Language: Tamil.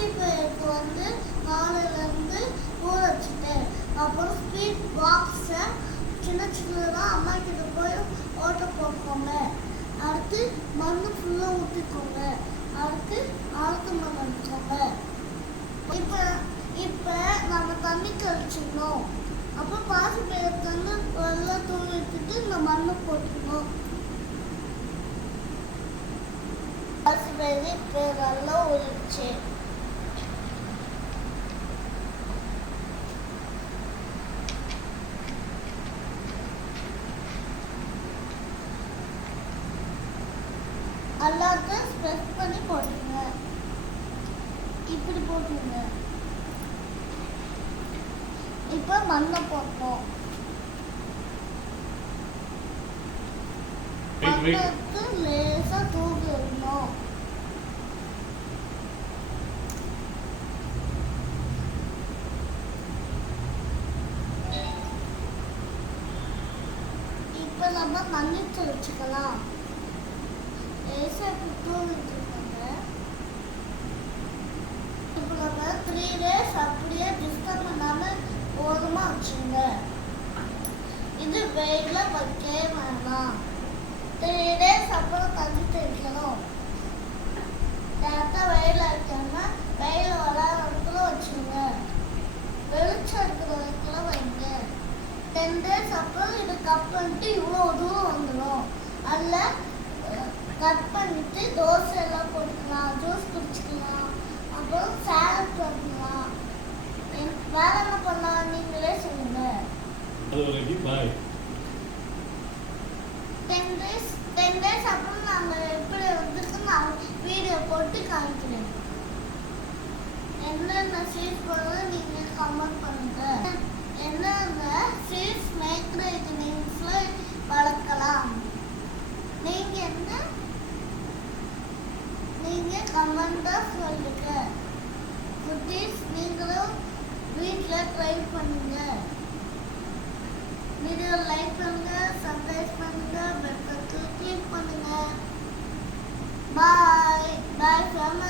பாசிப்பயிருக்கு வந்து காலையிலேருந்து ஊற வச்சுட்டேன். அப்புறம் ஸ்வீட் பாக்ஸை சின்ன சின்னதாக அம்மா கிட்ட போய் ஓட்ட போட்டுக்கோங்க. அடுத்து மண் ஃபுல்லாக ஊற்றிக்கோங்க. அடுத்து ஆழ்த்து மண் எடுத்துக்கோங்க. இப்போ நம்ம தண்ணி கழிச்சிடணும். அப்புறம் பாசிப்பயிருக்கு வந்து எல்லாம் தூவி வச்சுட்டு இந்த மண்ணை போட்டுக்கணும். பாசிப்பயிறு இப்போ நல்லா ஊறிடுச்சு. எல்லாத்தையும் ஸ்ப்ரெஸ் பண்ணி போட்டுருங்க. இப்படி போட்டுருங்க. இப்போ மண்ணை போட்டோம். மண்ணுக்கு லேசாக தூவி விடணும். இப்போ நம்ம தண்ணி தெளிச்சுக்கலாம். லேசாக தூவிட்டுருக்காங்க. இப்போ நம்ம 3 days அப்படியே டிஸ்டர்ப் பண்ணாமல் ஓரமாக வச்சுங்க. இது வெயிலில் வைக்கவே வேணாம். 3 days அப்புறம் தண்ணி தெளிக்கணும். டேரெக்டாக வெயிலில் வைக்காம வெயில் வர இடத்துல வச்சுருங்க. வெளிச்சம் இருக்கிற இடத்துல வைங்க. 10 days அப்புறம் இது கட் பண்ணிட்டு இவ்வளோ தூரம் வந்துடும். அதில் கட் பண்ணிட்டு தோசை எல்லாம் போட்டுக்கலாம், ஜூஸ் குடிச்சிக்கலாம், அப்புறம் சாலட் பண்ணலாம். வேற என்ன பண்ணலாம் நீங்களே சொல்லுங்க. 10 days அப்புறம் நாங்கள் எப்படி வந்துருக்கு நான் வீடியோ போட்டு காமிக்கிறேன். என்னென்ன சீட்ஸ் போடுறது நீங்கள் கமெண்ட் பண்ணுங்க. என்னென்ன சீட்ஸ் மைக்ரோவேவ்ஸில் வளர்க்கலாம் நீங்கள் கமெண்டாக சொல்லுங்க. குட்டீஸ் நீங்களும் வீட்டில் ட்ரை பண்ணுங்க. வீடியோ லைக் பண்ணுங்க, சப்ஸ்கிரைப் பண்ணுங்க, பெல் பட்டனை கிளிக் பண்ணுங்க. பாய் பாய் ஃப்ரம்